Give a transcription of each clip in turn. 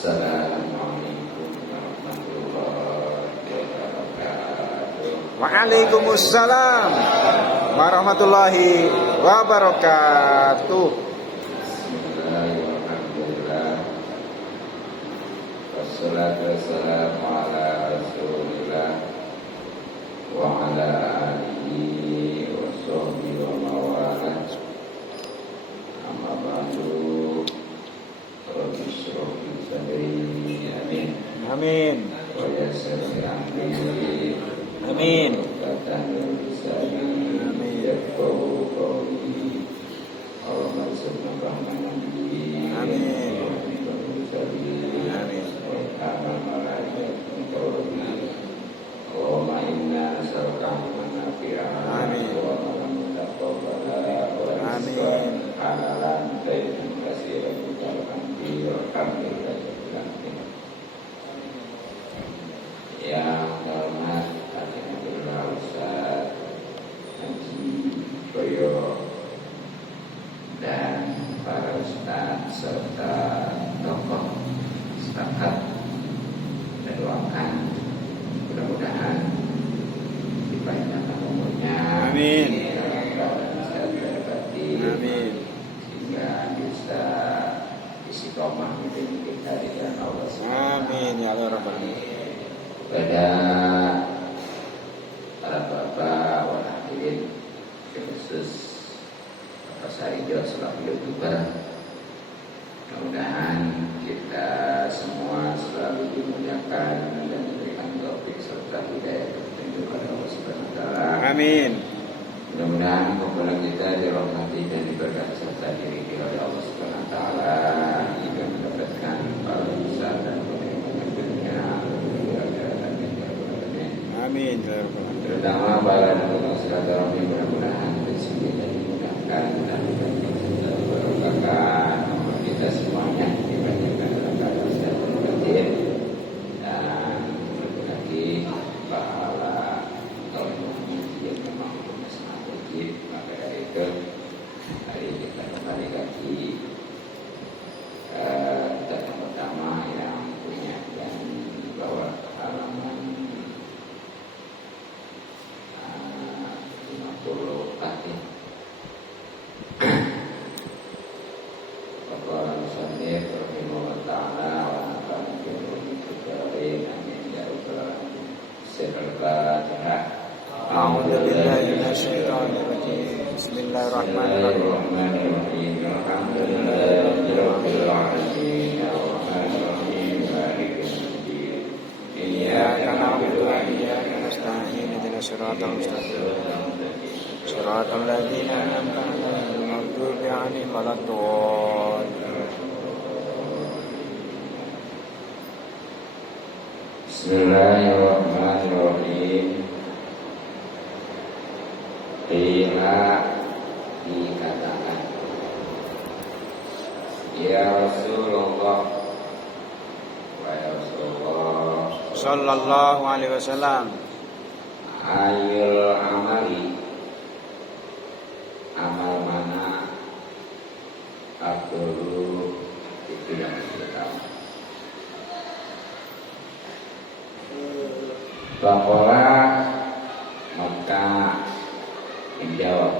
Assalamualaikum warahmatullahi wabarakatuh. Waalaikumsalam warahmatullahi wabarakatuh. Bismillahirrahmanirrahim. Wassalatu wassalamu ala Rasulillah wa ala alihi wa sahbihi wa mawalah. Amma ba'du. Rabbi shrah li sadri. Amin. Amin. Wa yassir li amri. Amin. Yang hormat Alhamdulillah Ustaz Haji Boyo dan para ustaz serta tokoh sepakat mendoakan mudah-mudahan dipanjangkan umurnya. Amin. Amin. Sehingga bisa istiqomah menjadi kita di jalan Allah. Amin ya Allah Rabbal Alamin. Pada para bapak, para hadirin, khusus Bapak Sarijo selaku YouTuber, mudah-mudahan kita semua selalu dimuliakan dan diberikan taufik serta hidayah petunjuk oleh Allah Subhanahu wa taala. Amin. Mudah-mudahan kumpulan kita dirahmati dan diberkati serta diridhoi oleh Allah Subhanahu wa taala hingga mendapatkan pahala besar dan kenikmatan dunia. Amin ya Rabbal Alamin. Terutama para dokter silaturahmi mudah-mudahan rezeki dan dimudahkan dan diberkahkan untuk kita semuanya dibanyakan dalam keadaan sehat dan batin dan lebih lagi pahala tahun ini yang memang sangat wajib. Maka dari itu hari kita kembali lagi kita yang pertama yang punya dan bawa halaman 50 kaki. Bapak Musannif rahimahullah ta'ala wa nafa'ana bihi fid-dharain. Amin ya rabbal alamin. Bismillahirrahmanirrahim. A'udzu billahi minasyaitonir rajim. Bismillahirrahmanirrahim. Alhamdulillahi rabbil alamin. Ar-rahmanir rahim. Maliki yaumiddin. Iyyaka na'budu wa iyyaka nasta'in. Ihdinas siratal mustaqim. Siratal ladzina an'amta 'alaihim ghairil maghdubi 'alaihim waladdallin. Bismillahirrahmanirrahim. Qila dikatakan, ya Rasulullah, wahai Rasulullah, Sallallahu alaihi wasallam. ayul amali, amal mana afdalu itu yang utama. Bahwa maka menjawab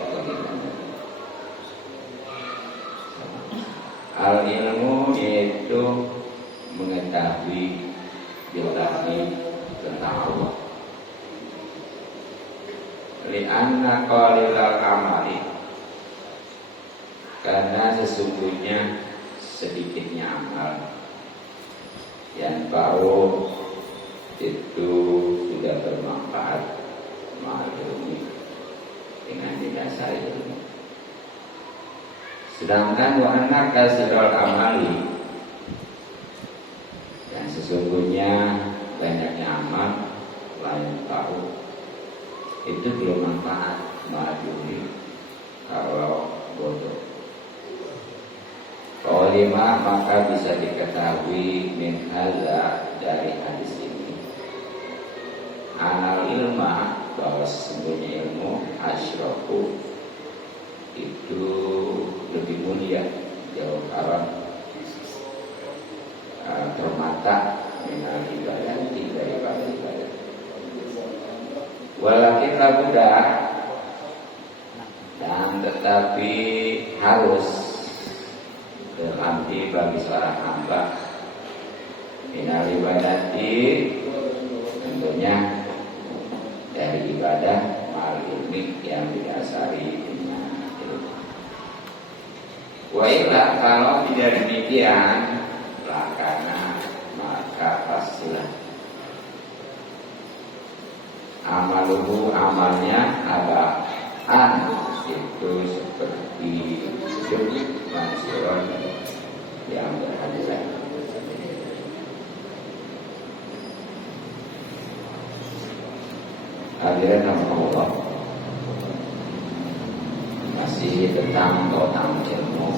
al ilmu yaitu mengetahui billahi tentang Allah. Li'anna qalilal amali, karena sesungguhnya sedikitnya amal yang bau itu sudah bermanfaat ma'lumi dengan didasari ilmu. Sedangkan wa anna kasirul amali, yang sesungguhnya banyaknya amal lain tahu itu belum manfaat ma'lumi kalau bodoh. Qaulima, maka bisa diketahui min hadza, dari hadis ini, anal ilma, bahwa sesungguhnya ilmu asyrafu itu lebih mulia, jauh haram mata minal ibadah daripada ibadah. Walakin labudah, dan tetapi harus berarti bagi seorang hamba minal ibadati, tentunya dari ibadah mal ilmi yang didasari dengan ilmu. Wa illa, kalau tidak demikian, lakana, maka pastilah amaluhu, amalnya ada itu seperti hidup manusia yang berharga. Hadirin Allah, masih tentang ilmu.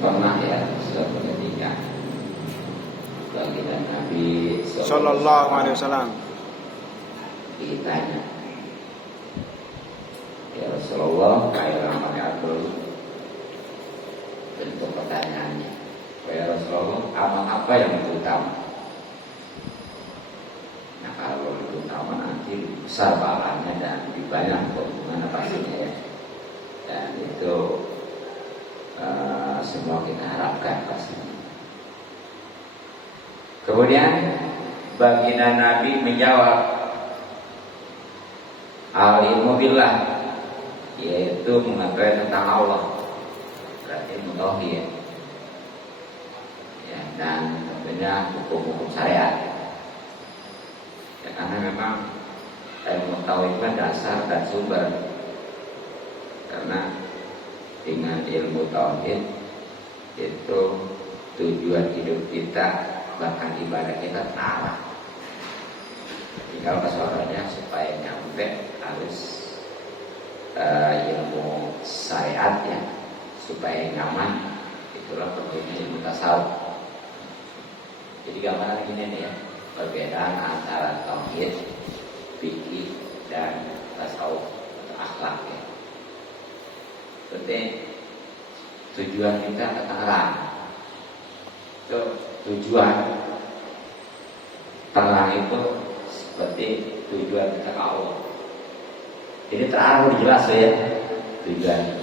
Pernah ya suatu ketika baginda Nabi Sallallahu Alaihi Wasallam ditanya, ya Rasulullah, kayak amal dulu. Bentuk pertanyaannya, ya Rasulullah, amal apa yang utama? Nah, kalau itu utama nanti besar pahalanya dan lebih banyak keuntungan pastinya ya. Dan itu semua kita harapkan pastinya. Kemudian baginda Nabi menjawab, al-ilmu billah, yaitu mengetahui tentang Allah, berarti tauhid ya, dan tentunya hukum-hukum syariat ya, karena memang ilmu tauhid itu dasar dan sumber, karena dengan ilmu tauhid itu tujuan hidup kita, bahkan ibadah kita terarah. Tinggal persoalannya supaya nyampe harus ilmu syariat ya, supaya nyaman. Itulah pentingnya ilmu tasawuf. Jadi gambaran gini nih ya, perbedaan antara tauhid, fikih dan tasawuf atau akhlak ya. Seperti tujuan kita terang, itu tujuan terang itu seperti tujuan kita ke Allah. Ini terang jelas ya tujuan.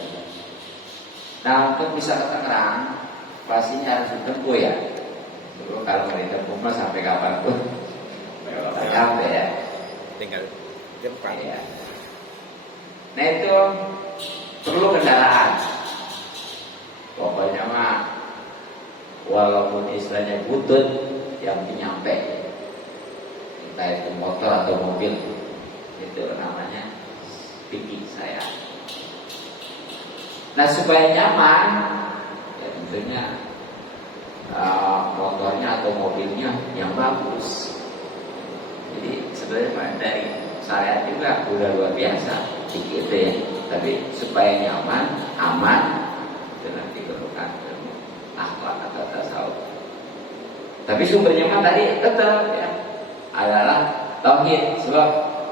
Nah, untuk bisa terang pastinya harus ditempuh ya. Dulu kalau mau ditempuh mah sampai kapanpun sampai ya. tinggal jempat Ya. Nah itu perlu kendaraan. Pokoknya mah walaupun istilahnya butut yang nyampe, entah itu motor atau mobil, itu namanya pikir saya. Nah supaya nyaman, ya tentunya motornya atau mobilnya yang bagus. Jadi sebenarnya dari syariat juga udah luar biasa pikir itu ya. Tapi supaya nyaman, aman, itu nanti perlukan akhlak atau tasawuf. Tapi sumbernya mah tadi tetap ya adalah tauhid. Sebab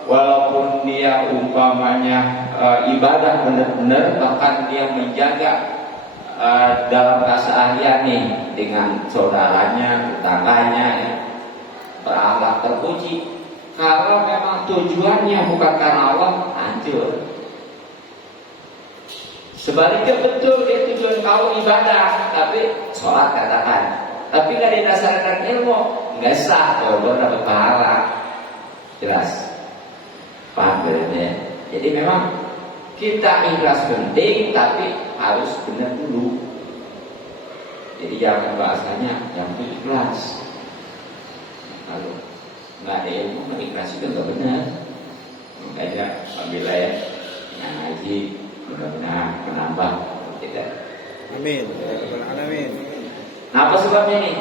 walaupun dia umpamanya ibadah benar-benar, bahkan dia menjaga dalam keseharian nih dengan saudaranya, tetangganya, ya, berakhlak terpuji. Kalau memang tujuannya bukan karena Allah, hancur. Sebaliknya betul dia tujuan kau ibadah, tapi sholat katakan, tapi nggak didasarkan ilmu, nggak sah. Kalau dapat pahala, jelas. Paham ya? Jadi memang kita ikhlas penting, tapi harus benar dulu. Jadi jangan bahasanya yang ikhlas. Kalau nggak ada ilmu, ikhlas itu nggak benar. Makanya apabila ya yang ngaji mudah-mudahan menambah tidak. Amin. Alamin. Nah, apa sebabnya nih?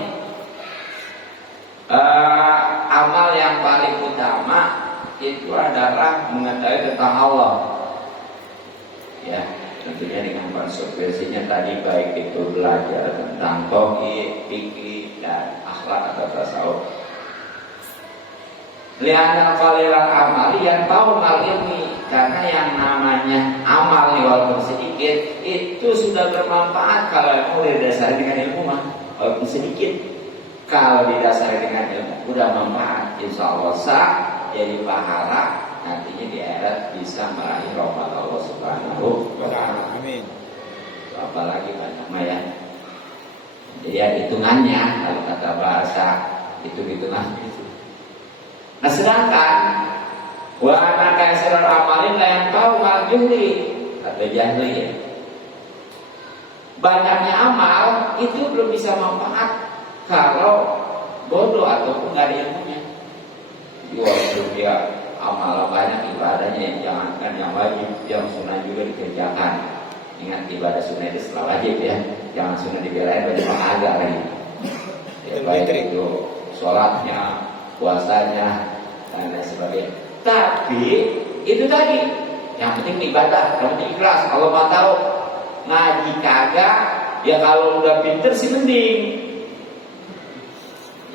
Amal yang paling utama itu adalah mengetahui tentang Allah. Ya, tentunya dengan konsekuensinya tadi, baik itu belajar tentang tauhid, fikih dan akhlak atau tasawuf. Lihat qalilal amali yang tahu hal ini, karena yang namanya amal walaupun sedikit itu sudah bermanfaat kalau mau didasari dengan ilmu mah walaupun sedikit. Kalau didasari dengan ilmu udah manfaat, insya Allah sah jadi pahala, nantinya di akhirat bisa meraih rahmat Allah Subhanahu wa Ta'ala. Amin. Apalagi banyak maya. Jadi ya hitungannya, kalau kata bahasa hitungan itu. Nah sedangkan wa ana kasirul amalin la yang tahu juhli atau jahli ya. Banyaknya amal itu belum bisa manfaat kalau bodoh ataupun nggak ada ilmunya. Walaupun dia amal banyak ibadahnya, jangankan yang wajib, yang sunnah juga dikerjakan. Ingat ibadah sunnah itu setelah wajib ya, jangan sunnah dibelain banyak agak lagi. Ya, baik itu sholatnya, puasanya dan lain sebagainya. Tapi itu tadi, yang penting ibadah, yang penting ikhlas. Kalau mau tahu ngaji kagak, ya kalau udah pinter sih mending.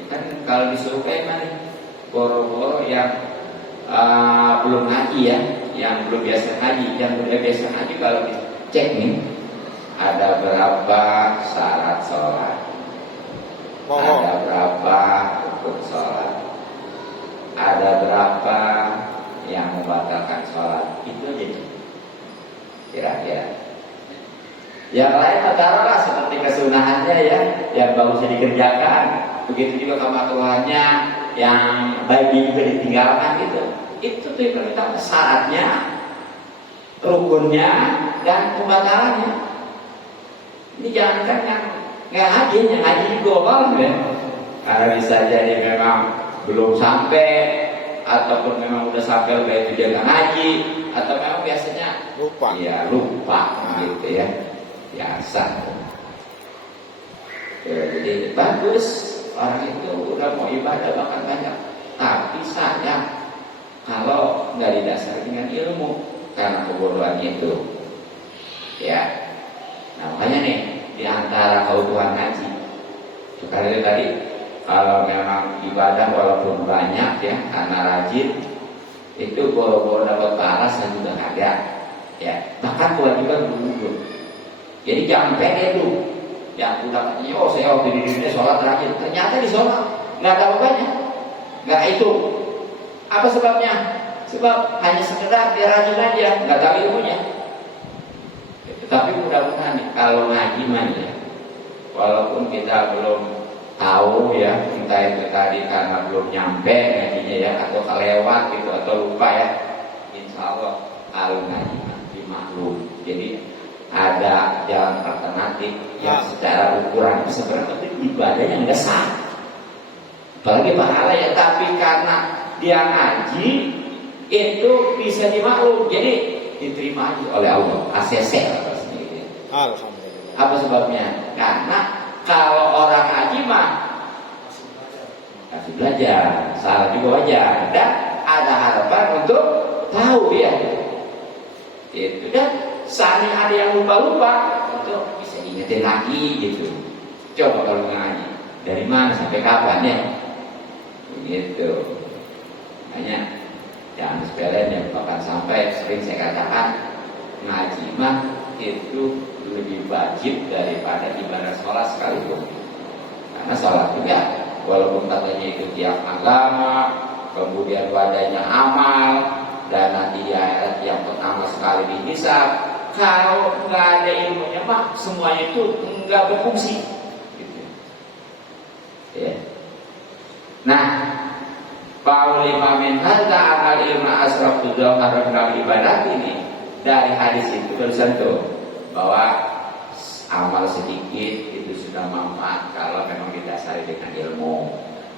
Kan kalau disuruh kayak mana boro-boro yang belum ngaji ya, yang belum biasa ngaji, yang udah biasa ngaji kalau dicek nih ada berapa syarat sholat, ada berapa rukun sholat, ada berapa yang membatalkan sholat, itu aja kira-kira. Yang lain taruhlah seperti kesunahannya ya, yang bagusnya dikerjakan. Begitu juga kematuhannya yang baiknya juga ditinggalkan gitu. Itu tuh yang kita syaratnya, rukunnya dan pembatalannya. Ini jangankan yang nggak haji, yang haji global ya. Karena bisa jadi memang belum sampai, ataupun memang udah sampai udah itu dia nggak haji, atau memang biasanya Lupa. Ya lupa gitu ya, biasa. Ya, jadi bagus. Orang itu udah mau ibadah bahkan banyak, tapi sayang kalau nggak didasari dengan ilmu karena kebodohan itu. Ya, nah makanya nih di antara kebutuhan ngaji, sekali tadi kalau memang ibadah walaupun banyak ya karena rajin, itu boro-boro dapat pahala juga ada. Ya, bahkan kewajiban gugur. Jadi jangan pede tuh. Yang udah katanya, oh saya waktu di dunia sholat rajin, ternyata di sholat nggak ada apa-apanya, nggak itu. Apa sebabnya? Sebab hanya sekedar dia rajin aja, nggak tahu ilmunya. Tapi mudah-mudahan nih, kalau ngaji ya, walaupun kita belum tahu ya, entah itu tadi karena belum nyampe ngajinya ya, atau kelewat gitu, atau lupa ya, insya Allah kalau ngaji dimaklum. Jadi ada jalan alternatif yang secara ukuran sebenarnya ibadah yang nggak sah, apalagi pahala ya. Tapi karena dia ngaji itu bisa dimaklum, jadi diterima aja oleh Allah. ACC apa sendiri. Alhamdulillah. Apa sebabnya? Karena kalau orang ngaji mah kasih belajar, salah juga wajar, dan ada harapan untuk tahu ya. Itu dan saatnya ada yang lupa-lupa, itu bisa diingetin lagi gitu. Coba kalau ngaji, dari mana sampai kapan ya? Begitu. Makanya jangan sepele ya, bahkan sampai sering saya katakan ngaji mah itu lebih wajib daripada ibadah sholat sekalipun. Karena sholat juga walaupun katanya itu tiap agama, kemudian wadahnya amal, dan nanti di akhirat yang pertama sekali dihisab. Kalau nggak ada ilmunya mah semuanya itu nggak berfungsi gitu. Ya. Nah, Paul Imamin hadza amal ilma asraf tujuh karena ibadat ini dari hadis itu tersentuh bahwa amal sedikit itu sudah manfaat kalau memang didasari dengan ilmu.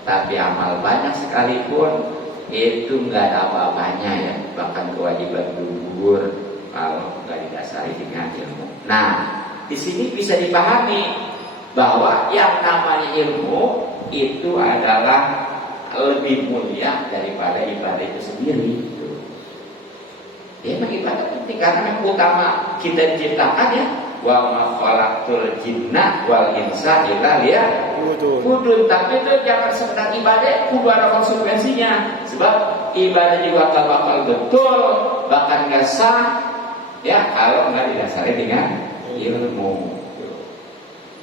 Tapi amal banyak sekalipun itu nggak ada apa-apanya ya, bahkan kewajiban gugur kalau nggak didasari dengan ilmu. Nah, di sini bisa dipahami bahwa yang namanya ilmu itu adalah lebih mulia daripada ibadah itu sendiri. Ya, ibadah penting karena yang utama kita diciptakan ya, wa ma khalaqtul jinna wal insa illa liya'budun. Tapi itu jangan sekedar ibadah, kudu ada konsekuensinya. Sebab ibadah juga tak bakal betul, bahkan nggak sah ya kalau nggak didasari dengan ilmu.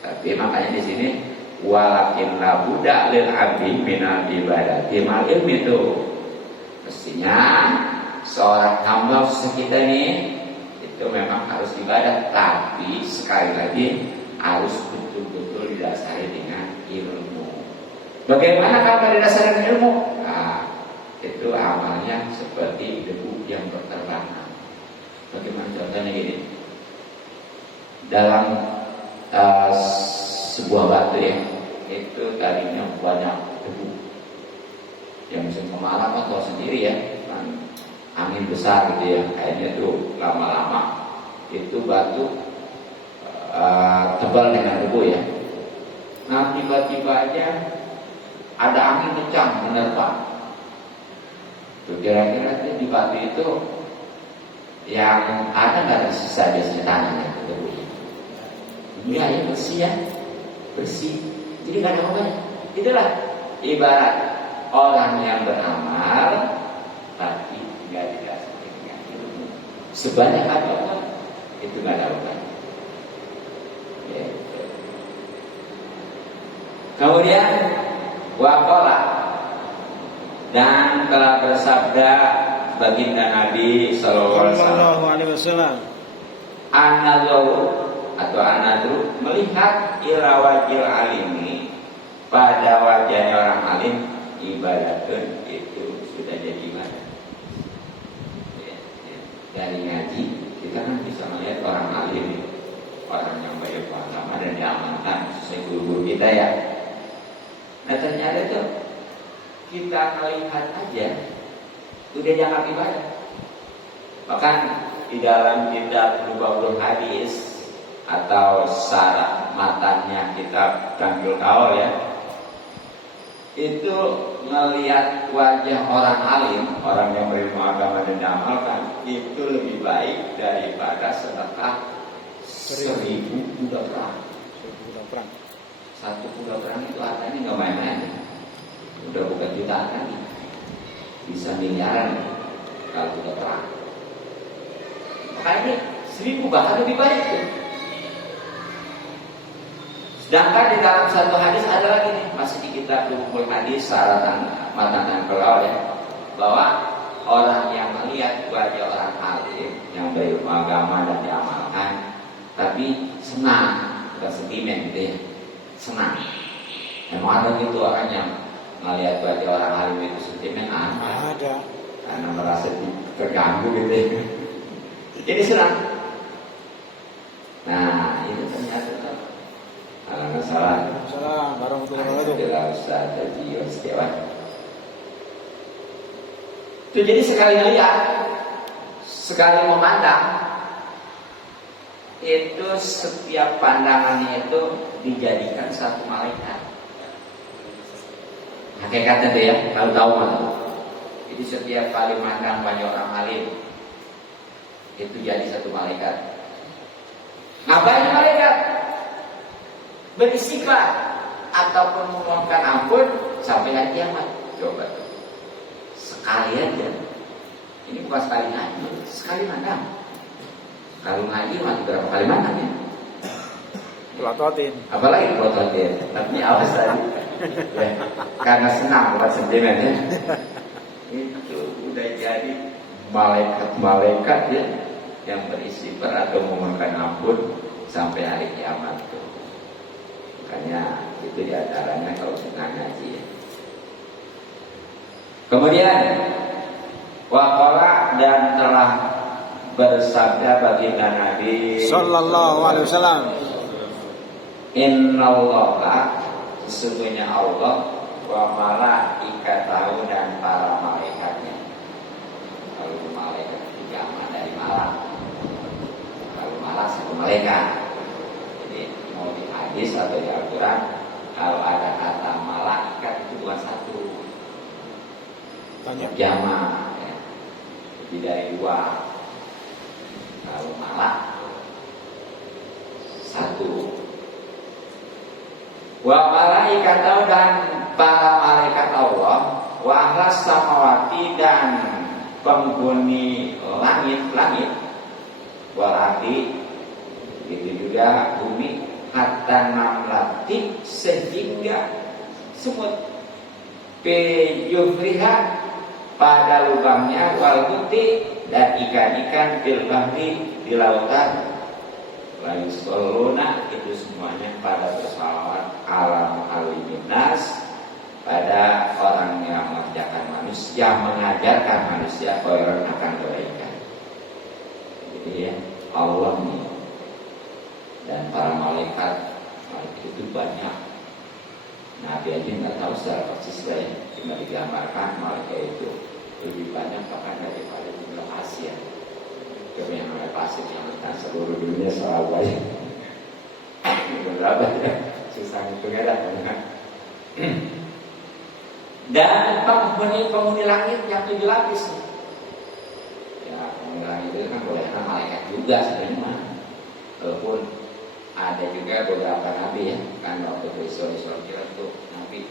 Tapi makanya di sini walakin la buddha lil abdi minal ibadati mal ilmi itu. Mestinya seorang hamba kita ini itu memang harus ibadah, tapi sekali lagi harus betul-betul didasari dengan ilmu. Bagaimana kalau didasari dengan ilmu? Nah, itu amalnya seperti debu yang berterbangan. Bagaimana contohnya gini? Dalam sebuah batu ya, itu tadinya banyak debu. Yang musim kemarau kan tahu sendiri ya, kan angin besar gitu ya, kayaknya tuh lama-lama itu batu tebal dengan debu ya. Nah tiba-tiba aja ada angin kencang menerpa. Tuh kira-kira di batu itu yang ada nggak ada sisa tanahnya itu debu? Iya ya, bersih ya, bersih. Jadi nggak ada apa-apa. Itulah ibarat orang yang beramal tapi nggak didasari dengan ilmu. Sebanyak apa itu nggak ada apa-apa. Ya. Kemudian waqala, dan telah bersabda baginda Nabi Sallallahu Alaihi Wasallam, An-nadru atau an-nadru melihat ila wajil alimi, pada wajahnya orang alim, ibadatun itu sudah jadi ibadah. Ya. Dari ngaji kita kan bisa melihat orang alim, orang yang banyak agama dan diamalkan sesuai guru-guru kita ya. Nah ternyata itu kita melihat aja udah dianggap ibadah. Bahkan di dalam kitab 20 hadis atau syarat matanya kitab Kanjul Kaul ya, itu melihat wajah orang alim, orang yang berilmu agama dan diamalkan, itu lebih baik daripada sedekah 1000 kuda perang. 1000 kuda perang. Satu kuda perang itu harganya nggak main-main, udah bukan jutaan lagi, bisa miliaran kalau kuda perang. Makanya 1000 bahkan lebih baik tuh. Sedangkan di dalam satu hadis ada lagi nih, masih di kitab Ulumul Hadis syaratan matan Kalau ya, bahwa orang yang melihat wajah orang alim yang berilmu agama dan diamalkan, tapi senang, bukan sentimen gitu ya, senang. Memang ada gitu orang yang melihat wajah orang alim itu sentimen, ada, karena merasa terganggu gitu ya. Jadi senang. Nah itu ternyata Assalamualaikum warahmatullahi wabarakatuh. Itu jadi sekali lihat, sekali memandang, itu setiap pandangannya itu dijadikan satu malaikat. Hakikatnya itu ya, kalau tahu mana. Jadi setiap kali memandang banyak orang alim, itu jadi satu malaikat. Ngapain malaikat? Beristighfar ataupun memohonkan ampun sampai hari kiamat. Coba tuh. Sekali aja. Ini bukan sekali ngaji, sekali mandang. Kalau ngaji masih berapa kali mandang ya? Pelototin. Apalagi pelototin. Tapi awas tadi. Ya, karena senang bukan sentimen ya. Itu udah jadi malaikat-malaikat ya yang beristighfar atau memohonkan ampun sampai hari kiamat tuh. Makanya itu diantaranya kalau kita ngaji ya. Kemudian waqala, dan telah bersabda baginda Nabi Sallallahu Alaihi Wasallam, Innallaha, sesungguhnya Allah, wa malaikatahu, dan para malaikatnya. Kalau malaikat dijama dari malah, kalau malah satu malaikat. Mau di hadis atau di Al-Quran, kalau ada kata malaikat itu bukan satu, banyak jama ya. Lebih dari 2. Kalau malak 1. Wa malaikatahu, dan para malaikat Allah, wa ahlas samawati, dan penghuni langit-langit, wal ardi, itu juga bumi, hatta namlati sehingga semut peyufriha pada lubangnya wal muti dan ikan-ikan fil bahri di lautan lain soluna itu semuanya pada bersalawat alam aliminas pada orang yang mengajarkan manusia khairan akan kebaikan. Jadi ya Allah nih dan para malaikat itu banyak. Nabi aja nggak tahu secara persis ya, cuma digambarkan malaikat itu lebih banyak bahkan daripada jumlah Asia. Kami yang namanya pasir yang tentang seluruh dunia soal banyak. Berapa ya? Susah itu nggak ada. Dan penghuni langit yang 7 lapis. Ya penghuni langit itu kan boleh malaikat juga sebenarnya. Walaupun ada juga beberapa nabi ya, kan waktu Isra itu nabi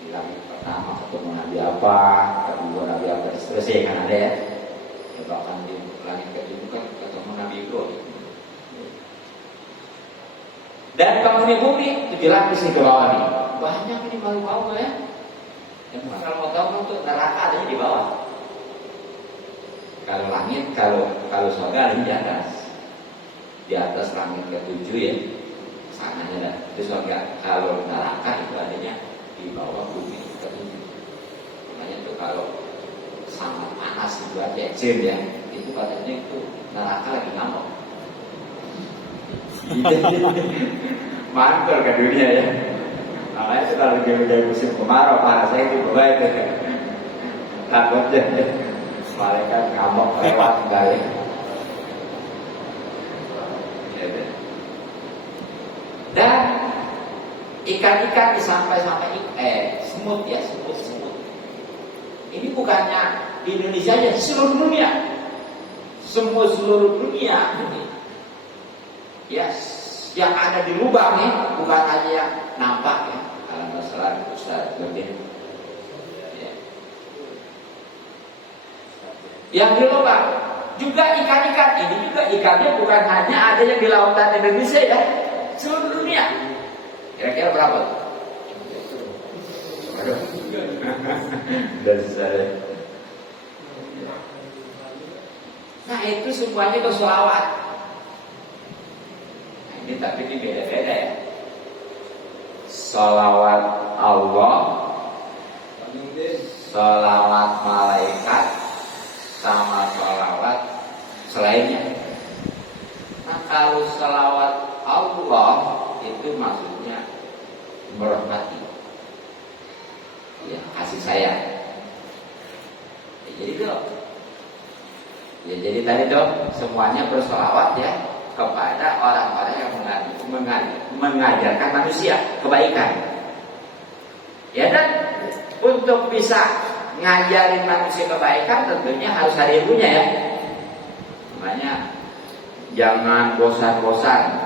di langit pertama ketemu nabi apa, kedua nabi apa, seterusnya kan ada ya. Bahkan di langit kedua kan ketemu nabi Ibrahim. Dan penghuni bumi 7 lapis di bawah nih. Banyak ini bau-bau ya. Yang kalau mau tahu tuh neraka adanya di bawah. Kalau langit, kalau surga ada di atas. Di atas langit ke-7 ya, sananya dah. Itu surga. Kalau neraka itu adanya di bawah bumi ke-7. Makanya tuh kalau sangat panas itu aja ekstrim ya, itu katanya itu neraka lagi ngamuk. Mantul ke dunia ya. Makanya itu kalau udah musim kemarau panasnya itu baik itu. Takutnya malaikat ngamuk lewat kali. Dan ikan-ikan sampai semut ya, semut. Ini bukannya di Indonesia aja, di seluruh dunia. Semua seluruh dunia ini. Ya, yang ada di lubang nih, bukan hanya yang nampak ya. Kalau masalah Ustaz Berdin. Ya. Yang di lubang juga ikan-ikan ini juga ikannya bukan hanya ada yang di lautan Indonesia ya, seluruh dunia. Kira-kira berapa? Aduh. Dan saya. Nah itu semuanya bersolawat. Nah, ini tapi ini beda-beda ya. Salawat Allah, salawat malaikat, sama salawat selainnya. Nah kalau salawat Allah itu maksudnya merahmati, ya kasih sayang. Ya, jadi itu, ya jadi tadi tuh semuanya bersolawat ya kepada orang-orang yang mengajarkan manusia kebaikan. Ya dan untuk bisa ngajarin manusia kebaikan tentunya harus ada ilmunya ya. Makanya jangan bosan-bosan,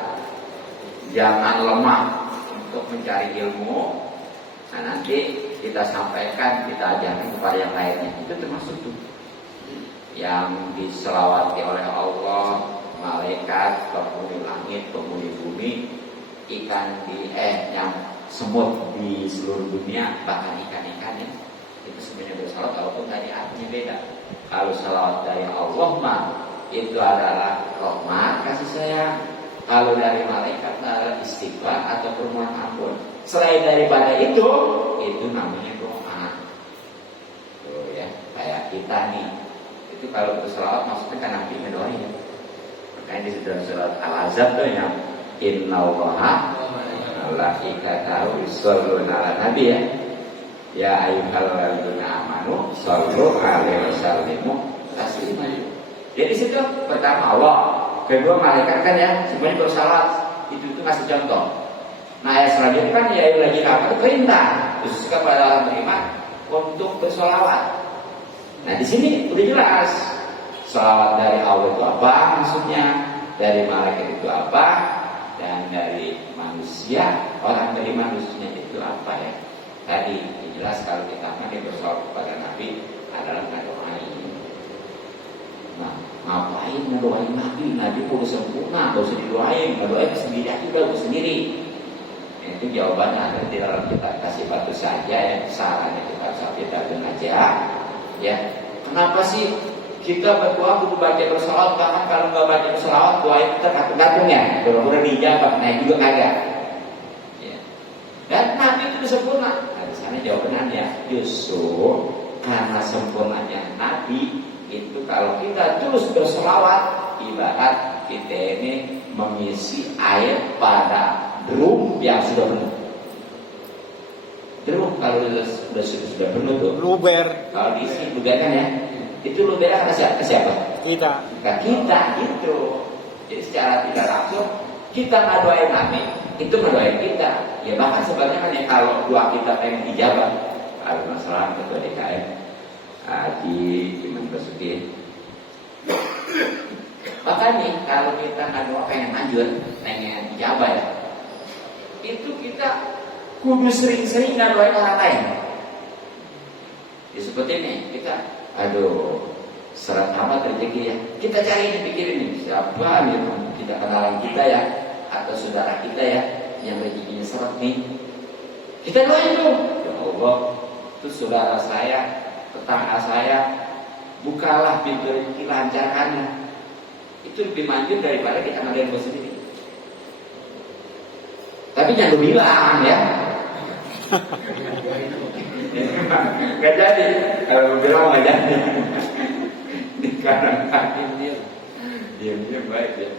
jangan lemah untuk mencari ilmu. Nah nanti kita sampaikan, kita ajarkan kepada yang lainnya. Itu termasuk tuh yang diselawati oleh Allah, malaikat, penghuni langit, penghuni bumi, ikan yang semut di seluruh dunia, bahkan ikan-ikannya itu sebenarnya bersalawat, walaupun tadi artinya beda. Kalau salawat dari Allah mah itu adalah rahmat, kasih sayang. Kalau dari malaikat adalah istighfar atau permohonan ampun. Selain daripada itu namanya doa. Tuh ya, kayak kita nih. Itu kalau bersalawat maksudnya kan Nabi ngedoain ya. Makanya di dalam surat Al-Ahzab tuh yang innallaha malaikatahu yusholluna 'alan nabi ya. Ya ayyuhalladzina amanu shollu 'alaihi wasallimu taslima. Jadi situ pertama Allah, kedua malaikat kan ya, semuanya bersalawat. Itu ngasih contoh. Nah ayat selanjutnya kan ya ayyuhalladzina amanu perintah khusus kepada orang beriman untuk bersolawat. Nah di sini udah jelas salawat dari Allah itu apa maksudnya, dari malaikat itu apa, dan dari manusia, orang dari manusia itu apa ya. Tadi jelas kalau kita makin bersolawat kepada Nabi adalah mendoain. Nah, ngapain ngedoain Nabi? Nabi udah sempurna, gak usah didoain. Ngedoain sendiri aja udah sendiri. Itu jawabannya ada di dalam kita kasih batu saja ya. Sarannya kita kita aja. Ya, kenapa sih kita berdoa kudu baca bersolawat? Bahkan kalau nggak baca bersolawat, doa itu tergantung ya. Mudah-mudahan dijawab. Nah juga kagak. Ya. Dan Nabi itu sempurna. Nah, di sana jawabannya justru karena sempurnanya Nabi itu kalau kita terus bersolawat, ibarat kita ini mengisi air pada drum yang sudah penuh. Drum kalau sudah penuh tuh. Luber. Kalau diisi luberkan ya, itu lubernya kata siapa? Kita. Nah, kita itu. Jadi secara tidak langsung kita ngadoain Nabi, itu ngadoain kita. Ya bahkan sebenarnya kan ya kalau doa kita pengen dijawab, kalau masalah ketua DKM, Haji Iman Basuki. Makanya kalau kita ngadoa pengen lanjut, pengen dijawab ya, itu kita kudu sering-sering ngadoain orang lain. Ya seperti ini, kita aduh seret amat rezeki ya. Kita cari ini, pikirin nih siapa yang kita kenalan kita ya, atau saudara kita ya yang rezekinya seret nih. Kita doain tuh, ya Allah, itu saudara saya, tetangga saya, bukalah pintu rezeki, lancarkannya. Itu lebih maju daripada kita ngadain bos sendiri. Tapi jangan bilang ya. Gak jadi. Kalau bilang gak jadi. Karena dia baik ya.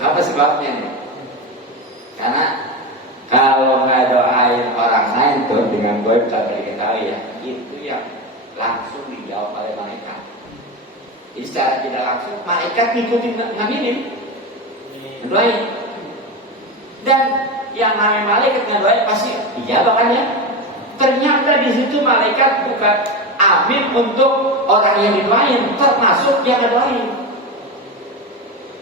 Apa sebabnya nih? Karena kalau nggak doain orang lain tuh dengan goib tak diketahui ya, itu yang langsung dijawab oleh malaikat. Jadi secara tidak langsung malaikat ngikutin ngaminin, doain. Dan yang namanya malaikat ngedoain pasti iya bahkannya. Ternyata di situ malaikat bukan amin untuk orang yang didoain, termasuk yang ngedoain.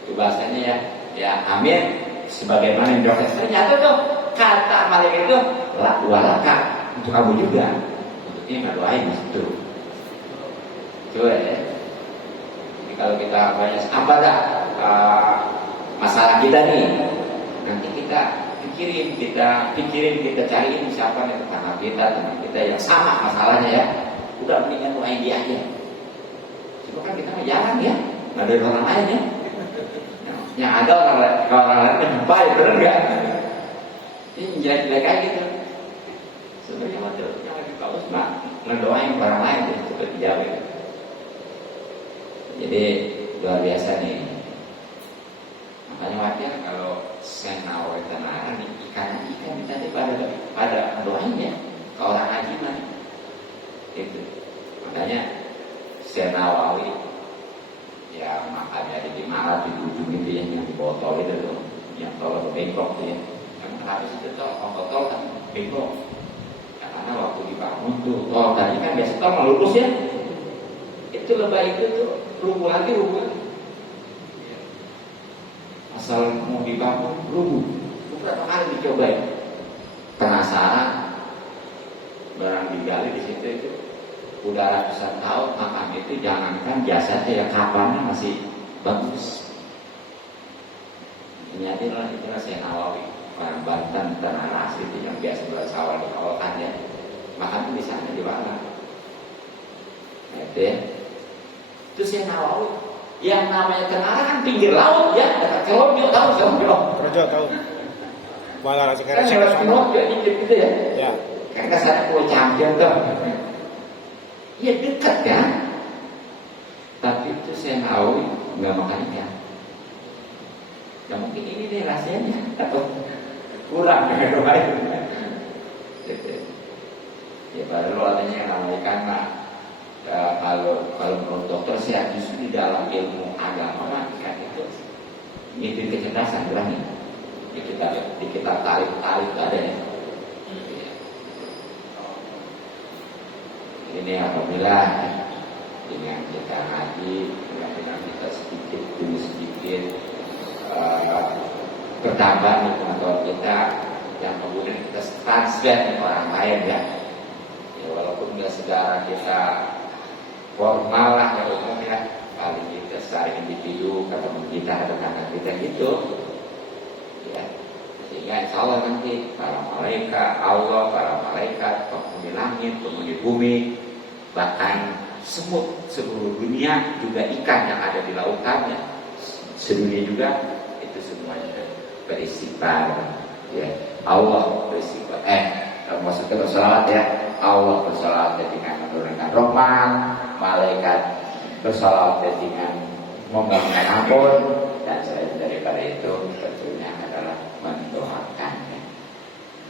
Itu bahasanya ya amin sebagaimana yang doain. Ternyata tuh kata malaikat itu walaka untuk kamu juga, untuk ini ngedoain di situ. Coba ya. Jadi kalau kita banyak apa dah masalah kita nih, nanti kita pikirin, kita cariin siapa nih tetangga kita, teman kita yang sama masalahnya ya. Udah mendingan doain dia aja. Cuma kan kita nggak jarang ya, nggak ada orang lain ya. Yang ada orang lain yang baik, benar nggak? Ini jelek-jelek aja gitu. Sebenarnya waktu yang lebih bagus mah ngedoain orang lain jadi cepat dijawab. Ya. Jadi luar biasa nih. Makanya wajar kalau senawai tanah nih ikan tadi pada doain ya ke orang haji mah. Itu makanya senawawi ya makanya di mana di ujung itu yang di botol itu tuh yang tolong bengkok tuh ya kan habis itu tol kan bengkok karena waktu dibangun tuh tol tadi kan biasa tol lurus ya itu lebay itu tuh rubuh lagi asal mau dibangun rubuh beberapa kali dicobain penasaran barang digali di situ itu udah ratusan tahun makam itu jangankan jasanya ya kapannya masih bagus. Itulah saya Nawawi orang Banten tanah asli itu yang biasa bersawal di kawasan ya makam di sana di mana? Itu ya. Itu saya Nawawi yang namanya Tenara kan pinggir laut ya dekat Celobio tahu Projo tahu. Malah sekarang Celobio gitu ya. Ya. Karena sana Pulau Campion tuh. Ya dekat kan, tapi itu saya tahu nggak makan ikan. Ya mungkin ini deh rahasianya atau kurang dengan doain. Ya baru adanya yang namanya ikan mah. Kalau menurut dokter saya justru di dalam ilmu agama ikan itu ngikutin kecerdasan berani. Kita tarik ada ya. Ini apabila dengan kita ngaji, dengan kita sedikit demi sedikit bertambah nih pengetahuan kita, yang kemudian kita transfer ke orang lain ya. Ya walaupun nggak segera kita formal lah ya umum ya, paling kita secara individu ketemu kita rekan kita gitu ya, sehingga insya Allah nanti para malaikat Allah, para malaikat, penghuni langit, penghuni bumi, bahkan semut seluruh dunia, juga ikan yang ada di lautan ya, sedunia juga itu semuanya beristighfar ya. Allah beristighfar, maksudnya bersolawat ya, Allah bersolawat dengan menurunkan rahmat, malaikat bersolawat dengan memohon ampun, dan selain daripada itu tentunya adalah mendoakan ya.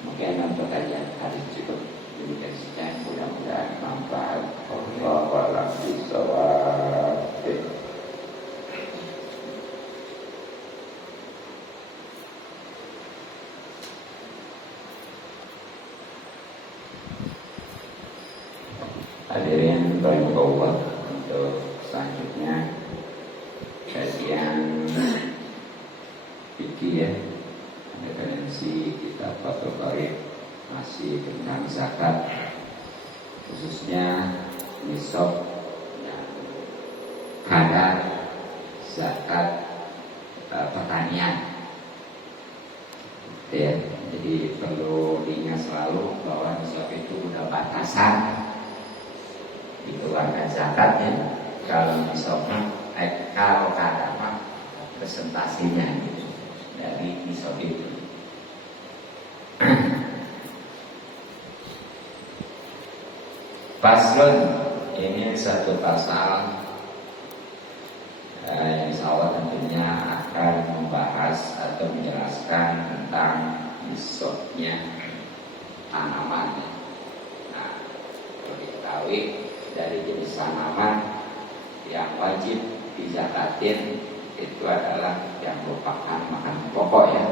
Mungkin untuk kajian hari cukup demikian saja, mudah-mudahan manfaat. Wallahu a'lam bishawab. Hadirin rahimahullah, untuk selanjutnya kajian fikih ya, referensi kitab Fathul Bari masih tentang zakat, khususnya nisab dan kadar zakat pertanian ya. Jadi perlu diingat selalu bahwa nisab itu udah batasan dikeluarkan zakatnya. Kalau nisabnya kalau kadar mah presentasinya gitu dari nisab itu. Paslon ini satu pasal yang insya Allah tentunya akan membahas atau menjelaskan tentang nisabnya tanaman. Nah, perlu diketahui dari jenis tanaman yang wajib dizakatin itu adalah yang merupakan makanan pokok ya,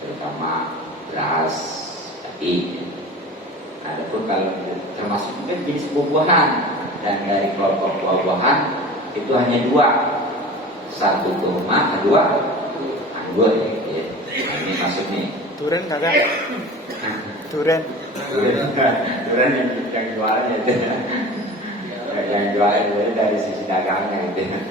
terutama beras, padi. Adapun kalau termasuk juga jenis buah-buahan, dan dari kelompok buah-buahan itu hanya dua, satu kurma, kedua anggur ya. Nah, ini masuk nih. Duren kagak? Duren yang jualnya itu, yang jualnya itu dari sisi dagangnya gitu.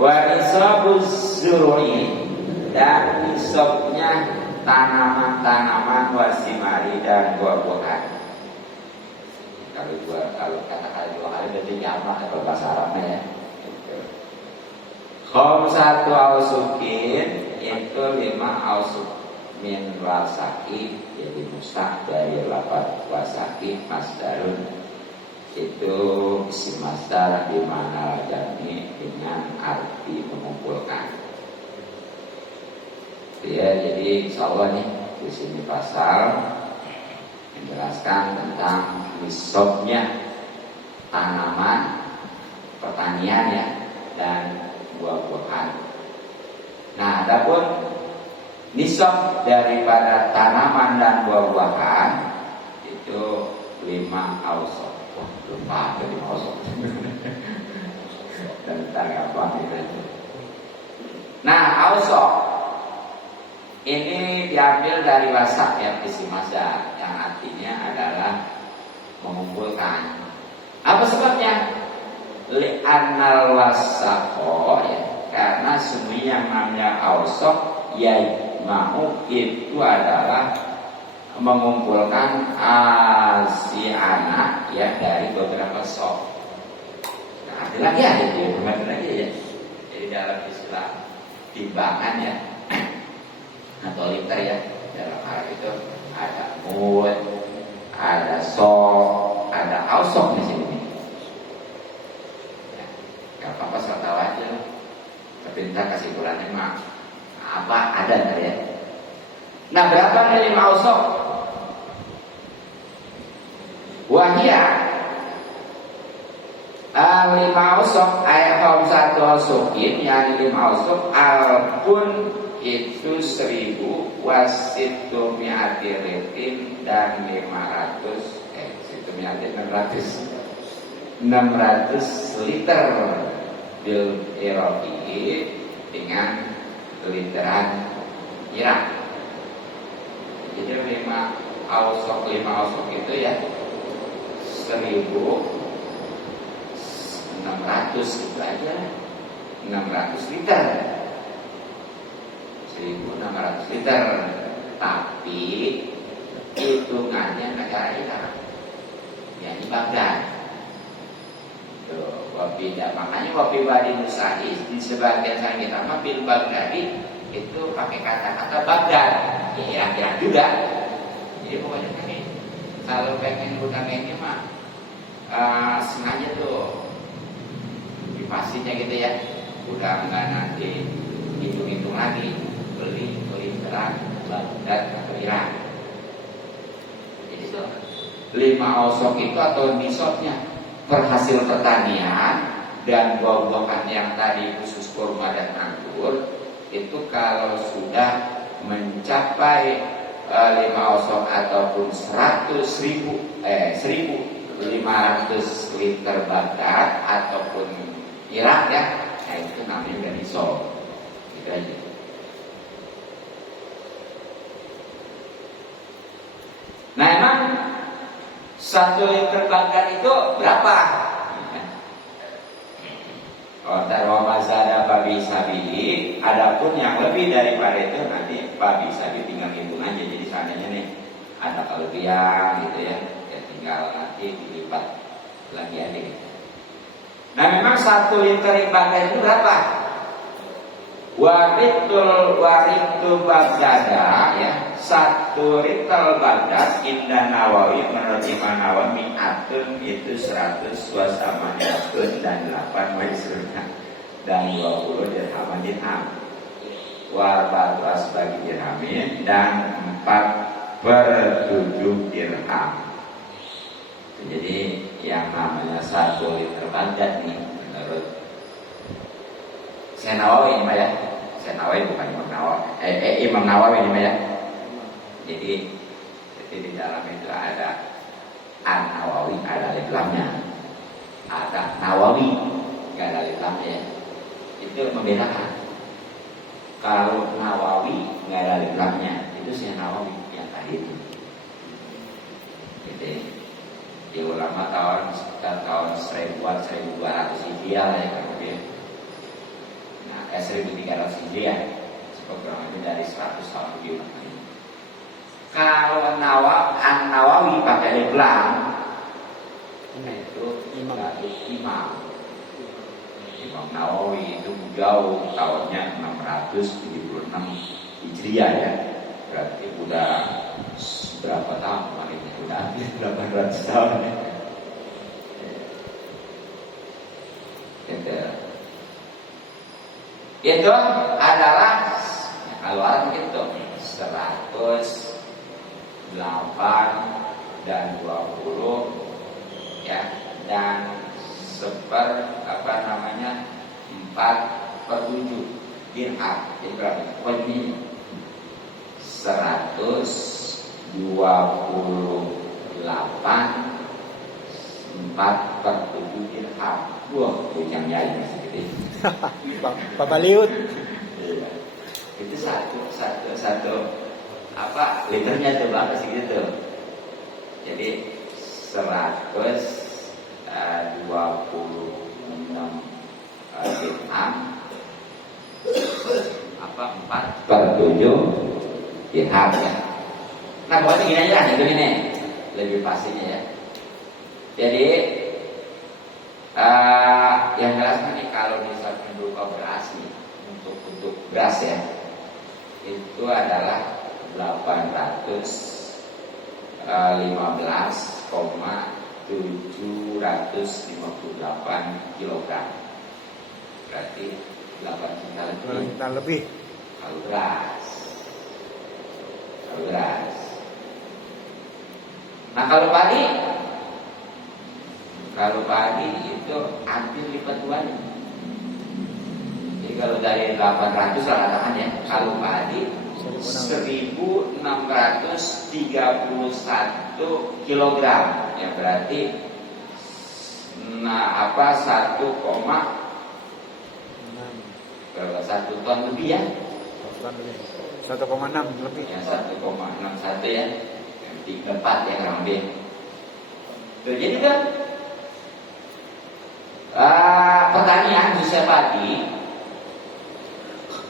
Wa nisabuz zurui, dan nisabnya tanaman-tanaman wasimari dan buah-buahan. Kalau kata-kata dua kali berarti jamak atau bahasa Arabnya ya. Khamsatu ausukin itu 5 ausuk min wasaki, jadi mustaq dari lafaz wasaki masdarun itu isim masdar di mana jami dengan arti mengumpulkan. Ya, jadi insyaallah nih di sini pasal menjelaskan tentang nisabnya tanaman pertanian ya dan buah-buahan. Nah, adapun nisab daripada tanaman dan buah-buahan itu 5 ausok. Wah, lupa ada 5 ausok. Tentang apa ini? Nah, ausok ini diambil dari wasak ya, isim masdar yang artinya adalah mengumpulkan. Apa sebabnya? Li'annal wasaqo ya, karena semua yang namanya ausok ya mau itu adalah mengumpulkan asiana ya dari beberapa sok. Nah, ada lagi ya, ada lagi ya. Jadi dalam istilah timbangan ya atau liter ya, dalam Arab itu ada mud, ada sok, ada ausok di sini. Ya, gak apa-apa saya tahu aja. Tapi entah kasih bulannya mah apa ada nggak ya? Nah, berapa nih 5 ausok? Wahia 5 ausok ayat 1 ausokin, yang 5 ausok albun itu 1000 wasitu mi'ati ritin dan 600 liter bil erofi dengan literan Irak. Jadi 5 ausok itu ya 1.600 itu aja, 600 liter, 1.600 liter. Tapi hitungannya negara Irak, yakni Baghdad. Makanya kopi Badi Nusari di sebagian sana kita mah bil Baghdadi itu pakai kata-kata Baghdad. Ya Irak juga. Jadi pokoknya ini kalau pengen bukan ini mah sengaja tuh dipastinya gitu ya. Udah enggak nanti hitung-hitung lagi beli beras Baghdad atau Irak. Jadi tuh 5 ausok itu atau nisabnya perhasil pertanian dan gonggongan yang tadi khusus kurma dan anggur itu kalau sudah mencapai 5 ausok ataupun 1.500 liter Baghdad ataupun Irak ya, nah itu namanya udah nisab. Gitu aja. Nah emang 1 liter Baghdad itu berapa? Kalau masada babi sabi, adapun yang lebih daripada itu nanti babi sabi tinggal hitung aja. Jadi seandainya nih ada kelebihan gitu ya, ya tinggal nanti dilipat lagi aja. Gitu. Nah memang 1 liter Baghdad itu berapa? Waritu Baghdada ya, 1 liter Baghdad indah Nawawi menurut Imam Nawawi mi'atun itu 100 wasamaniyatun dan 8 maisruna dan 20 dirham warbatuas bagi dirhamin dan 4/7 dirham. Jadi yang namanya 1 liter Baghdad nih menurut Syekh Nawawi ini Pak ya. Syekh Nawawi bukan Imam Nawawi. Imam Nawawi ini Pak ya. Jadi di dalam itu ada An-Nawawi, ada alif lamnya. Ada Nawawi, enggak ada alif lamnya ya. Itu membedakan. Kalau Nawawi enggak ada alif lamnya, itu Syekh Nawawi yang tadi itu. Jadi di ulama tahun 1200 Hijriah lah ya kemudian. Nah, 1300 Hijriah. Kurang lebih dari 100 tahun lebih. Kalau An-Nawawi pakai alif lam, itu imam. Imam Nawawi itu jauh tahunnya 676 Hijriah ya. Berarti udah berapa tahun kemarin? Udah 800 tahun ya. Itu adalah kalau orang itu 100 8 dan 20 ya, dan 4/7 dirham. Jadi berapa? Ini 128 4/7 dirham. Wah, yang jahit masih gede. Bapak Liut. Iya. Itu satu liternya itu berapa sih gitu. Jadi 126 dirham 4/7 dirham ya. Nah pokoknya gini aja lah, itu ini lebih pastinya ya. Jadi yang jelas nih kalau misalnya berupa beras nih, untuk beras ya, itu adalah 815,758 kg. Berarti 8 kintal lebih. Kalau beras. Nah kalau padi itu hampir lipat duanya. Jadi kalau dari 800 lah katakan ya, kalau padi 1.631 kg ya, berarti 1 ton lebih ya. 1,6 lebih ya, 1,61 ya, yang 3/4 ya kurang lebih. Tuh, jadi kan pertanian khususnya padi,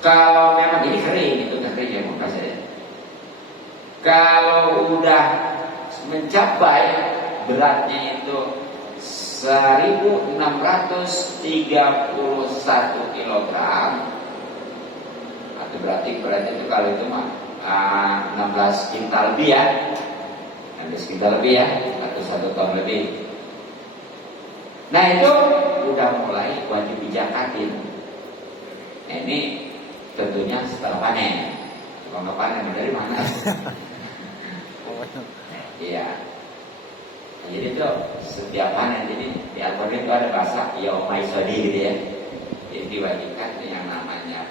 kalau memang ini kering itu kering ya bukan saja. Kalau udah mencapai beratnya itu 1.631 kilogram, atau berarti itu kalau itu mah 16 kintal lebih ya, 16 kintal lebih ya, atau 1 ton lebih. Nah itu udah mulai wajib dijakatin. Nah ini tentunya setelah panen. Kalau nggak panen dari mana? Iya. Nah, jadi itu setiap panen, jadi di Al-Quran itu ada bahasa yaumaisodi gitu ya. Jadi diwajibkan yang namanya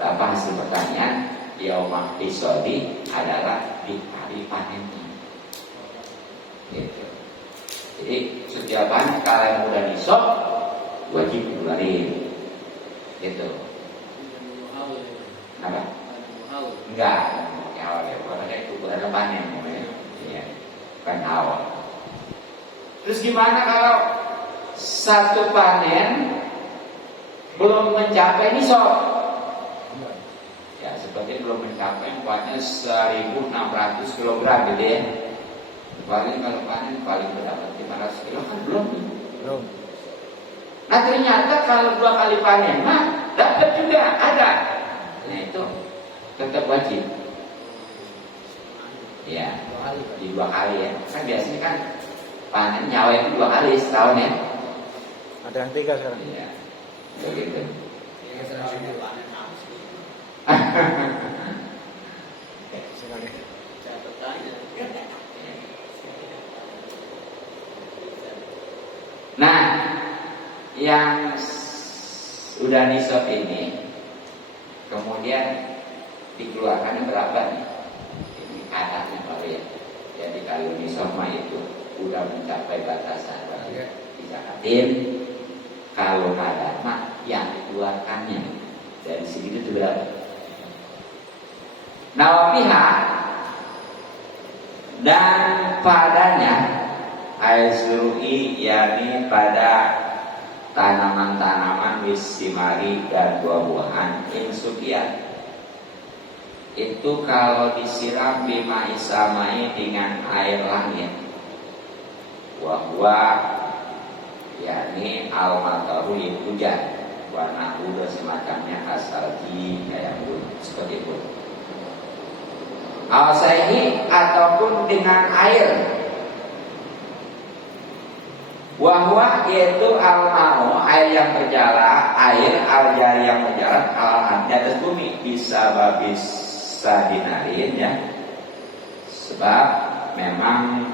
hasil pertanian yaumaisodi adalah di hari panennya. Gitu. Jadi setiap panen kalau yang udah nisab wajib dikeluarin. Gitu. Apa? Enggak, awal ya, pokoknya itu bukan panen namanya. Iya, kan awal. Terus gimana kalau satu panen belum mencapai nisab? Ya, seperti belum mencapai umpamanya 1.600 kilogram gitu ya. Paling kalau panen paling berdapat 500 kilo kan belum. Nah ternyata kalau 2 kali panen mah dapat juga ada. Nah itu tetap wajib. Ya, di 2 kali ya. Kan biasanya kan panen nyawa itu 2 kali setahun ya. Ada yang 3 sekarang. Iya, begitu. Sekali. Nah, yang udah nisab ini kemudian dikeluarkan berapa nih? Ini kadarnya baru ya. Jadi kalau nisab itu udah mencapai batasan dizakatin. Kalau kadar mah yang dikeluarkannya dari segitu itu berapa? Nawapihah dan padanya aizrui, yakni pada tanaman-tanaman wisimari dan buah-buahan insukian. Itu kalau disiram bima isamai dengan air langit, buah-buah yakni al-mataru hujan, warna udah semacamnya asalji kayak pun seperti itu. Al-saihi ataupun dengan air. Wahwa yaitu al-ma'u, air yang berjalan, air al-jari yang berjalan al-ard di atas bumi, bisa babis sadinarin ya. Sebab memang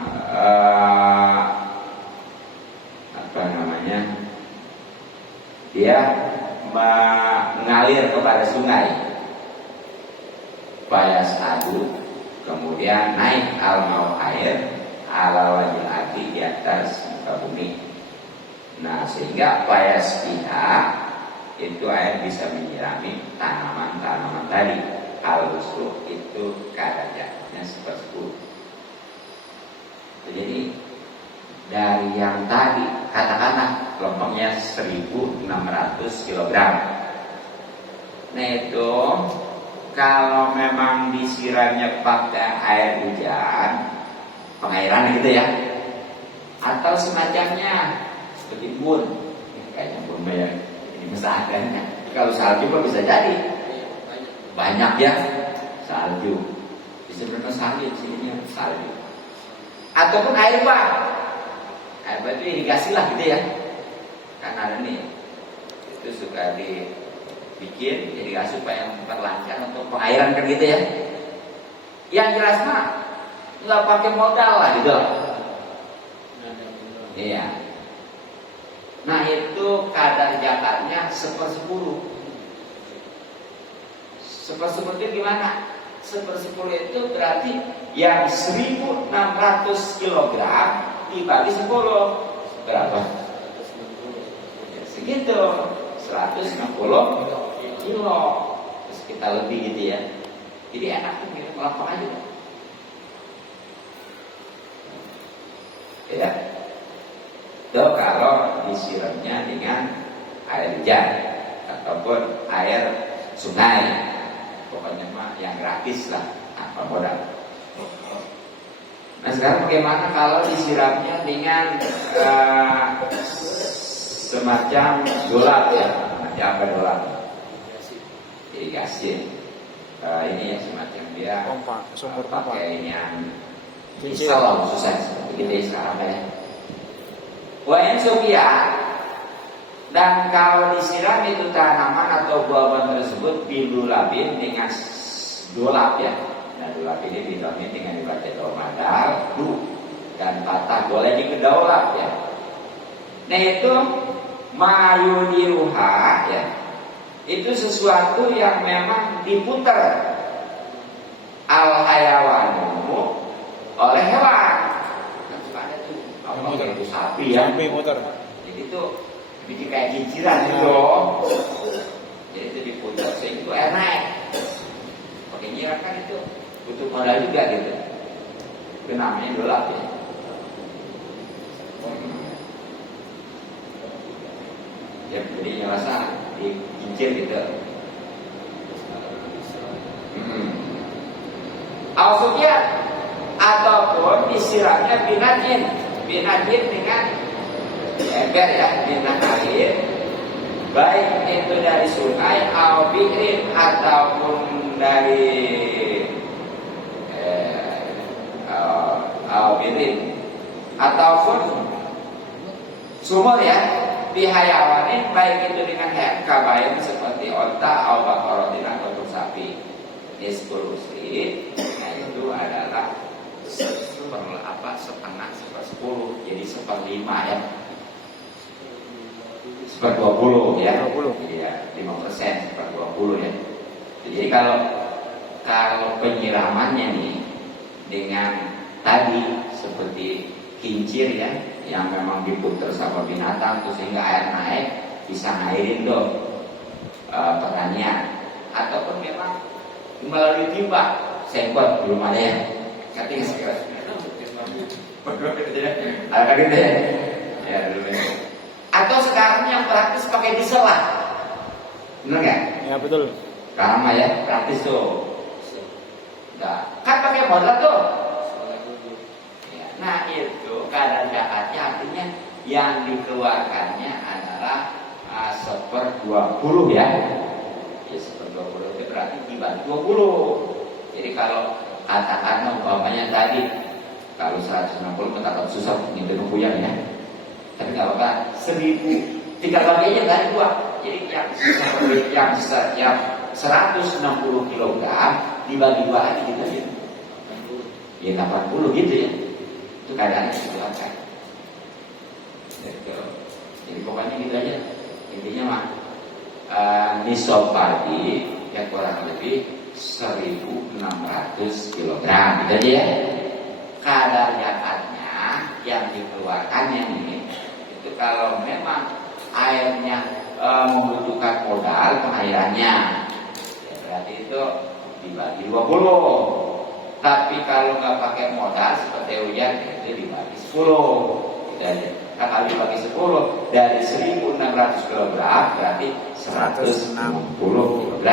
apa namanya, dia mengalir kepada sungai. Bayas adu, kemudian naik al-ma'u air ala wajil aki di atas muka bumi. Nah sehingga bayas pihak itu air bisa menyirami tanaman-tanaman tadi. Al-usru itu kadarnya 1/10. Jadi dari yang tadi katakanlah kelompoknya 1.600 kg. Nah itu kalau memang disiramnya pakai air hujan, pengairan gitu ya, atau semacamnya seperti bun, kayaknya bun ya, ini misalnya. Kalau salju pun bisa jadi banyak ya salju. Bisa benar salju di sini salju. Ataupun air bah. Air bah itu irigasi lah gitu ya. Karena ini itu suka dibikin irigasi supaya memperlancar untuk pengairan kan gitu ya. Yang jelas mah nggak pakai modal lah gitu. Iya. Nah itu kadar zakatnya 1/10. 1/10 itu gimana? 1/10 itu berarti yang 1.600 kg dibagi 10 berapa? Ya, segitu 160 kilo. Terus kita lebih gitu ya. Jadi enak tuh minum kelompok aja. Ya. Itu kalau disiramnya dengan air hujan ataupun air sungai, pokoknya mah yang gratis lah, apa modal. Nah sekarang bagaimana kalau disiramnya dengan semacam dolap ya, macam apa dolap? Irigasi. Ini ya semacam dia Pompa, sumber pompa. pakai yang pisau susah seperti kita sekarang ya. Wain Sofia, dan kalau disiram itu tanaman atau buah-buahan tersebut bilulabin dengan dolap ya. Nah dolap ini bilulabin dengan dibaca domadal, du dan patah boleh dikedolap ya. Nah itu mayudiruha ya. Itu sesuatu yang memang diputar al hayawanu oleh hewan. Ada tuh apa itu sapi ya? Sapi muter. Jadi itu bikin kayak kinciran gitu. Jadi itu diputar sehingga itu air naik. Pakai nyiram kan itu butuh modal juga gitu. Itu namanya dolap ya. Ya jadi nyerasa dikincir gitu. Al-Sufyan ataupun disiramnya binajin dengan ember ya, dengan air, baik itu dari sungai atau bi'rin ataupun dari bi'rin ataupun sumur ya, bihayawanin baik itu dengan hewan kabayan seperti onta atau bakorotin ataupun sapi. Nisfulusi, nah itu adalah setengah 1/10, jadi 1/5 ya, 1/20 ya, iya 5%, 1/20 ya. Jadi kalau penyiramannya nih dengan tadi seperti kincir ya, yang memang diputar sama binatang tuh sehingga air naik bisa ngairin dong pertanian, ataupun memang melalui timba sengkot belum ada ya, katanya sekarang ada gitu ya belum ya. Atau sekarang yang praktis pakai diesel lah, benar nggak? Ya betul. Sekarang mah ya praktis tuh, nah, kan pakai modal tuh. Nah itu kadar zakatnya artinya yang dikeluarkannya adalah 1/20 ya. Ya 1/20 itu berarti dibagi 20. Jadi kalau katakan umpamanya tadi kalau 160 kita akan susah ngitung puyang ya. Tapi nggak apa-apa 1000 3 bagi aja kan 2. Jadi yang 160 kg dibagi 2 aja gitu ya. Ya 80 gitu ya. Itu keadaannya dikeluarkan. Jadi pokoknya gitu aja. Intinya mah nisab padi ya kurang lebih 1.600 kg gitu aja ya. Kadar zakatnya yang dikeluarkannya nih itu kalau memang airnya membutuhkan modal pengairannya ya berarti itu dibagi 20. Tapi kalau nggak pakai modal seperti hujan itu dibagi 10 gitu aja. Nah, kalau dibagi 10 dari 1.600 kg berarti 160 kg.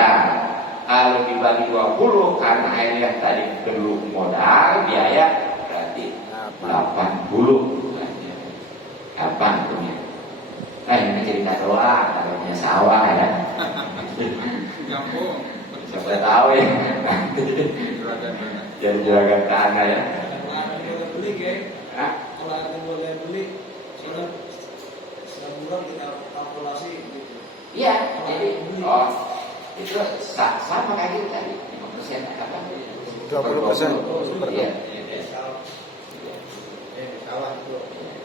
Kalau dibagi 20 karena airnya tadi perlu modal biaya berarti 80. Kapan punya? Ini cerita doang, kalau punya sawah ya. Nyambung. Siapa tahu ya. Jadi juragan tanah ya. Boleh beli kan? Kalau ada boleh beli, sudah sebulan kita kalkulasi gitu. Iya, jadi itu sama kayak gitu tadi 5% apa? 20%. Iya. Salah itu.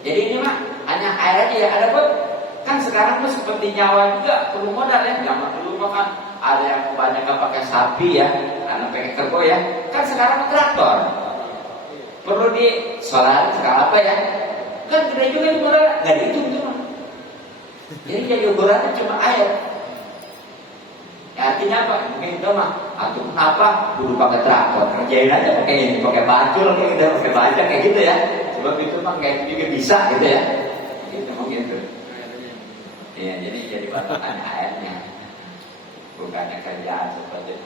Jadi ini mah hanya air aja ya. Ada pun kan sekarang tuh seperti nyawa juga perlu modal ya. Zaman dulu mah kan ada yang kebanyakan pakai sapi ya, ada pakai kerbau ya. Kan sekarang traktor. Perlu di solar sekarang apa ya? Kan gede juga itu modal, nggak dihitung cuma. Jadi jadi ukurannya cuma air. Ya, artinya apa? Mungkin itu mah, atau kenapa kudu pakai traktor? Kerjain aja pakai ini, pakai bacul, kayak gitu, pakai bajak kayak gitu ya. Sebab itu mah kayak juga bisa gitu ya. itu mungkin tuh. Iya, jadi patokannya airnya, bukannya kerjaan seperti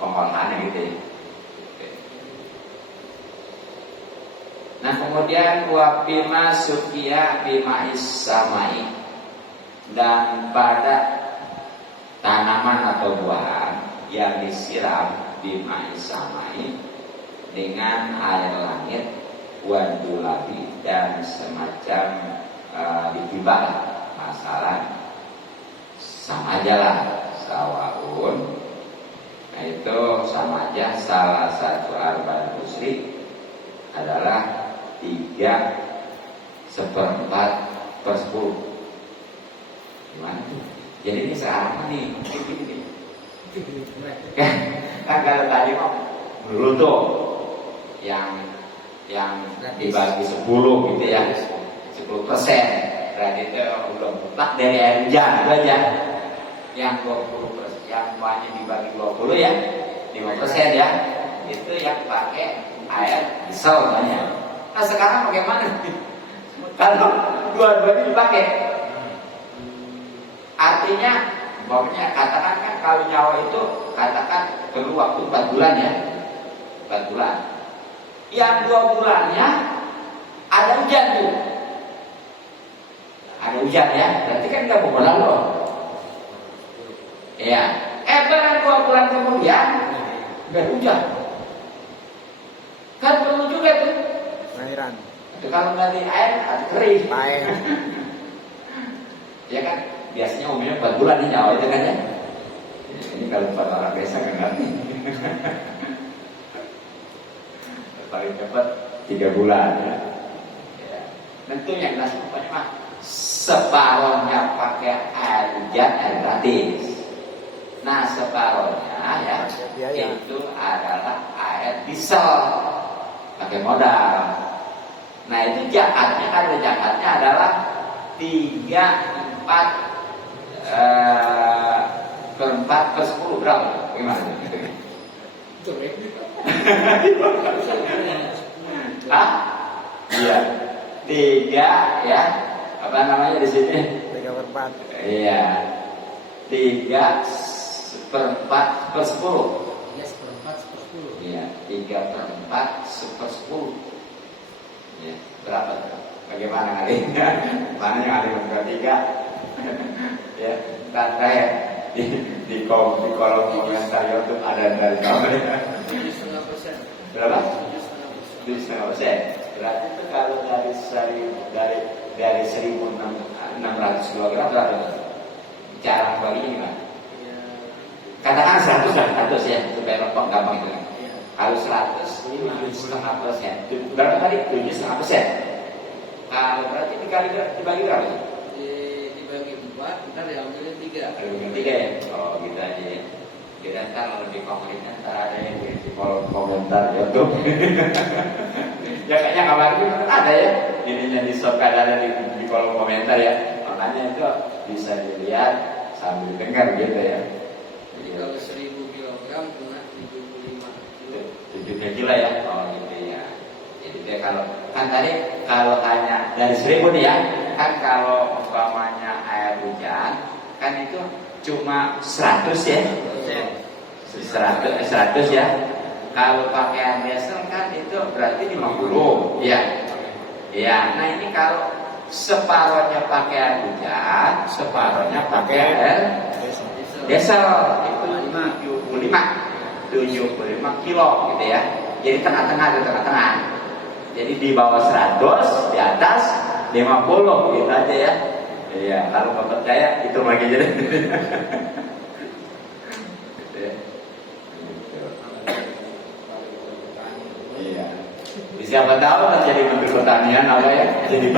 pengolahannya gitu ya. Nah kemudian wabima sukia bima samai, dan pada tanaman atau buahan yang disiram bima samai dengan air langit wadulabi dan semacam ditibak, masalah sama aja lah sawaun. Nah itu sama aja, salah satu arba'in musyrik adalah 3/4/10. Gimana? Jadi ini sekarang nih kan kalau tadi mau dulu tuh yang dibagi 10 gitu ya, 10%, berarti itu udah mutlak dari air hujan itu aja. Yang 20%, yang banyak dibagi 20 ya, 5% ya, itu yang pakai air diesel banyak. Nah sekarang bagaimana? Kalau dua-duanya dipakai, artinya pokoknya katakan kan kalau nyawa itu katakan perlu waktu 4 bulan ya, 4 bulan. Yang 2 bulannya ada hujan tuh, ada hujan ya, berarti kan nggak mau lalu. Ya, beran 2 bulan kemudian nggak hujan, kan perlu juga tuh Airan. itu kalau dari air atau kering. Air. Ya kan biasanya umumnya 4 bulan nih nyawa itu kan ya. Ini kalau 4 orang desa nggak ngerti. Paling cepat 3 bulan ya. Tentunya jelas pokoknya mah separohnya pakai air hujan, air gratis. Nah separohnya ya itu adalah air diesel pakai modal. Nah itu zakatnya, kalau zakatnya adalah 3/4/10 berapa? Gimana? Hah? Iya. 3 ya. Apa namanya di sini? 3/4. Iya. 3/4/10. Iya, 3/4/10. Ya, berapa tuh? Bagaimana ngalinya? Mana yang ada yang 3? Ya, tanda ya di kolom komentar YouTube ada dari kamu ya. 7,5%. Berapa? 7,5%. Berarti itu kalau dari 1.600 kilogram berapa? Cara baginya gimana? Katakan 100 ya, supaya gampang itu. Kalau 100, 5,5%. Berapa tadi? 7,5%. Kalau berarti dibagi berapa? Dibagi 4, ntar diambilnya 3. Ambilnya 3 ya? Oh gitu aja ya. Kita ntar lebih konkretnya ntar ada yang di kolom komentar YouTube. Ya kayaknya kabar itu ada ya. Ininya di shortcut ada di kolom komentar ya. Makanya itu bisa dilihat sambil dengar gitu ya. Jadi kalau 1.000 kilogram kena 75 kilo. 7 kilo ya. Oh gitu ya. Jadi dia kalau kan tadi kalau hanya dari 1.000 nih ya, kan kalau umpamanya air hujan kan itu cuma 100 ya. 100 ya. Kalau pakai air diesel kan itu berarti 50 ya. Ya, nah ini kalau separohnya pakai air hujan, separohnya pakai air diesel itu 75 kilo gitu ya. Jadi tengah-tengah. Jadi di bawah 100, di atas 50 gitu aja ya. Iya, kalau nggak percaya hitung lagi jadi. Iya. Siapa tahu terjadi menteri pertanian apa ya? Jadi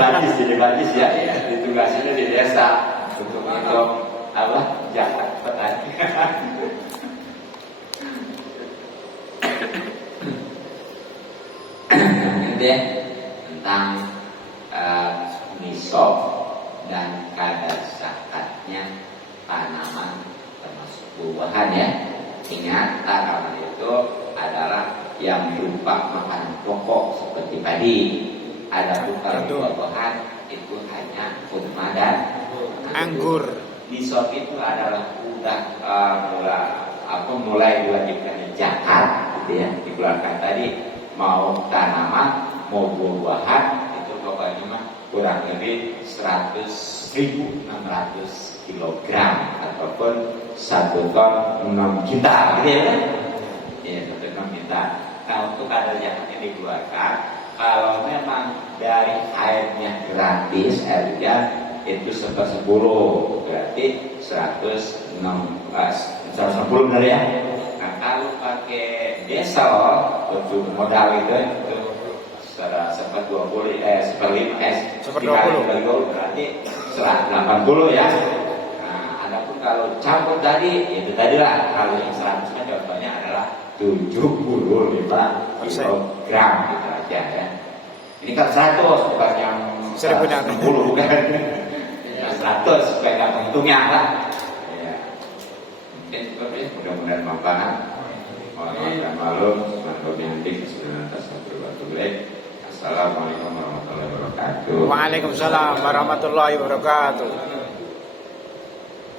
bajis ya. Ditugasinnya di desa untuk apa? Jahat petani. Nanti ya, tentang nisab dan kadar zakatnya tanaman termasuk buah-buahan ya. Ingat tanaman itu adalah yang berupa makanan pokok seperti padi. Ada kalau buah-buahan itu hanya kurma dan Anggur. Di shop itu adalah mulai diwajibkannya zakat, gitu ya, dikeluarkan tadi mau tanaman mau buah-buahan itu pokoknya mah kurang lebih 100.600 kilogram ataupun 1 ton 6 juta, gitu ya. Ya, 1 ton 6 juta. Nah, untuk kadar zakatnya dikeluarkan kalau memang dari airnya gratis, airnya itu 1/10, berarti 160 benar ya. Nah, kalau pakai diesel untuk modal itu secara 1/20 berarti 180 ya. Nah, adapun kalau campur tadi itu tadilah kalau yang 100 contohnya adalah 75 kilogram gitu aja ya. Ini kan 100 bukan yang 10 bukan. 100 supaya gampang hitungnya lah. Ya. Mungkin seperti itu, mudah-mudahan manfaat. Mohon maklum, Assalamualaikum warahmatullahi wabarakatuh. Waalaikumsalam warahmatullahi wabarakatuh.